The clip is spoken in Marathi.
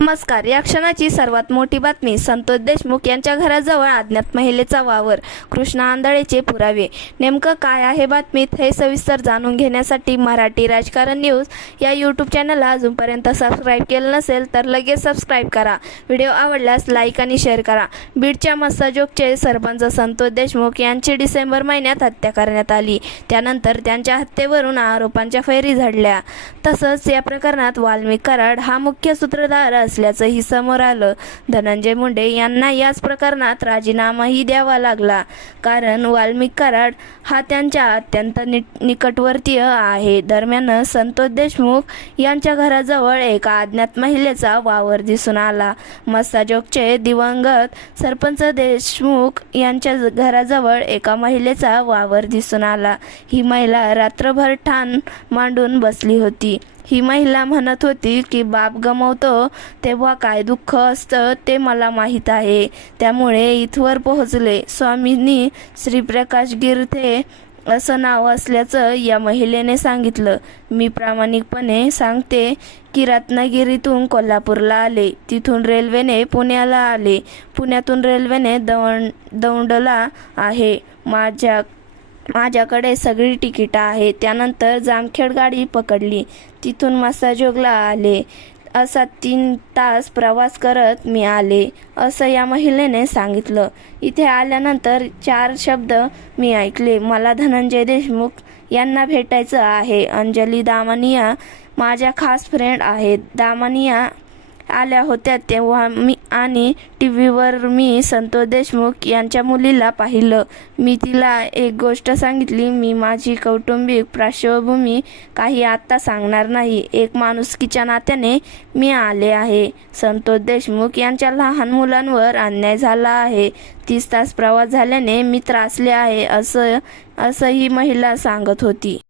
नमस्कार. या क्षणाची सर्वात मोठी बातमी संतोष देशमुख यांच्या घराजवळ अज्ञात महिलेचा वावर. कृष्णा आंधळेचे पुरावे. नेमकं काय आहे बातमीत हे सविस्तर जाणून घेण्यासाठी मराठी राजकारण न्यूज या यूट्यूब चॅनलला अजूनपर्यंत सबस्क्राईब केलं नसेल तर लगेच सबस्क्राईब करा. व्हिडिओ आवडल्यास लाईक आणि शेअर करा. बीडच्या मस्साजोगचे सरपंच संतोष देशमुख यांची डिसेंबर महिन्यात हत्या करण्यात आली. त्यानंतर त्यांच्या हत्येवरून आरोपांच्या फैरी झडल्या. तसंच या प्रकरणात वाल्मिक कराड हा मुख्य सूत्रधार असल्याचंही समोर आलं. धनंजय मुंडे यांना याच प्रकरणात राजीनामाही द्यावा लागला. कारण वाल्मिक कराड हा त्यांच्या अत्यंत नि निकटवर्तीय आहे. दरम्यान संतोष देशमुख यांच्या घराजवळ एका अज्ञात महिलेचा वावर दिसून आला. मस्साजोगचे दिवंगत सरपंच देशमुख यांच्या घराजवळ एका महिलेचा वावर दिसून आला. ही महिला रात्रभर ठाण मांडून बसली होती. ही महिला म्हणत होती की बाप गमवतो तेव्हा काय दुःख असतं ते मला माहीत आहे. त्यामुळे इथवर पोहोचले. स्वामींनी श्रीप्रकाश गिरथे असं नाव असल्याचं या महिलेने सांगितलं. मी प्रामाणिकपणे सांगते की रत्नागिरीतून कोल्हापूरला आले. तिथून रेल्वेने पुण्याला आले. पुण्यातून रेल्वेने दौंड दौंडला आहे. माझ्या माझ्याकडे सगळी तिकीटं आहेत. त्यानंतर जामखेड गाडी पकडली. तिथून मसाजोगला आले. असा तीन तास प्रवास करत मी आले असं या महिलेने सांगितलं. इथे आल्यानंतर चार शब्द मी ऐकले. मला धनंजय देशमुख यांना भेटायचं आहे. अंजली दामानिया माझ्या खास फ्रेंड आहेत. दामानिया आल्या होत्या तेव्हा मी आणि टी व्हीवर मी संतोष देशमुख यांच्या मुलीला पाहिलं. मी तिला एक गोष्ट सांगितली मी माझी कौटुंबिक पार्श्वभूमी काही आत्ता सांगणार नाही. एक माणुसकीच्या नात्याने मी आले आहे. संतोष देशमुख यांच्या लहान मुलांवर अन्याय झाला आहे. तीस तास प्रवास झाल्याने मी त्रासले आहे असं असं ही महिला सांगत होती.